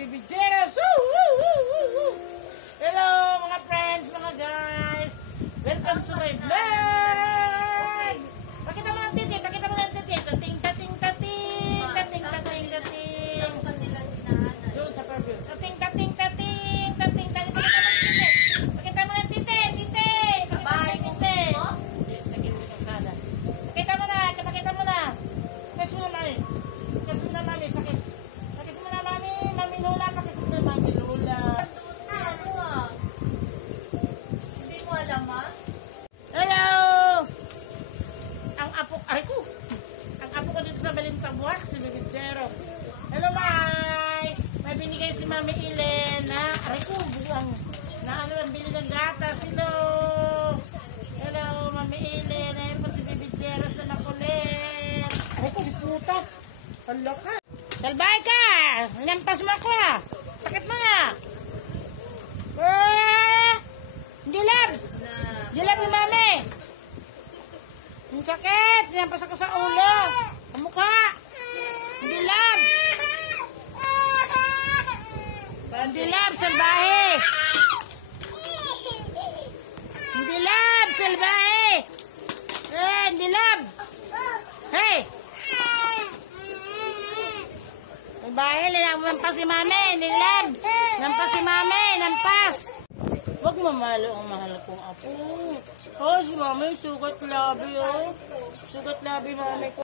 Baby Jeros! Hello mga friends, mga guys! Welcome to my vlog! Pakita mo ng titi, pakita mo ng titi. Tating, tating, tating, tating, tating, tating. Doon sa perfume. Tating, tating, tating, tating, tating. Pakita mo ng titi, titi. Pakita mo ng titi. Yes, naging kada. Pakita mo na, pakita mo na. Pakita mo na, mami. Pakita mo na, mami. Pakita mo na, mami. Mami Lola, pakita mo na, mami Lola. Hindi mo alam, ha? Hello! Ang apo, ay ko! Ang apo ko dito sa Balintawak, si Baby Jero. Hello, Mai! May binigay si Mami Ilen na, aray ko, buwang, na ano ang bili ng gatas. Hello! Hello, Mami Ilen. Ayun po si Baby Jero sa makulit. Aray ko, puta! Hala ka! Salbay ka! Lampas mo ako, ah! Sakit mo na! Dilab! Dilab ni Mami! Ang sakit! Lampas ako sa ulo! Ang mukha! Dilab! Dilab, salbahe! Dilab, salbahe! Dilab! Hey! Salbahe, lampas si Mami! Dilab! Lampas si Mami! Lampas! Huwag mamalo ang mahal kong apo. Oh, si Mami, sugat labi, oh. Sugat labi, Mami ko.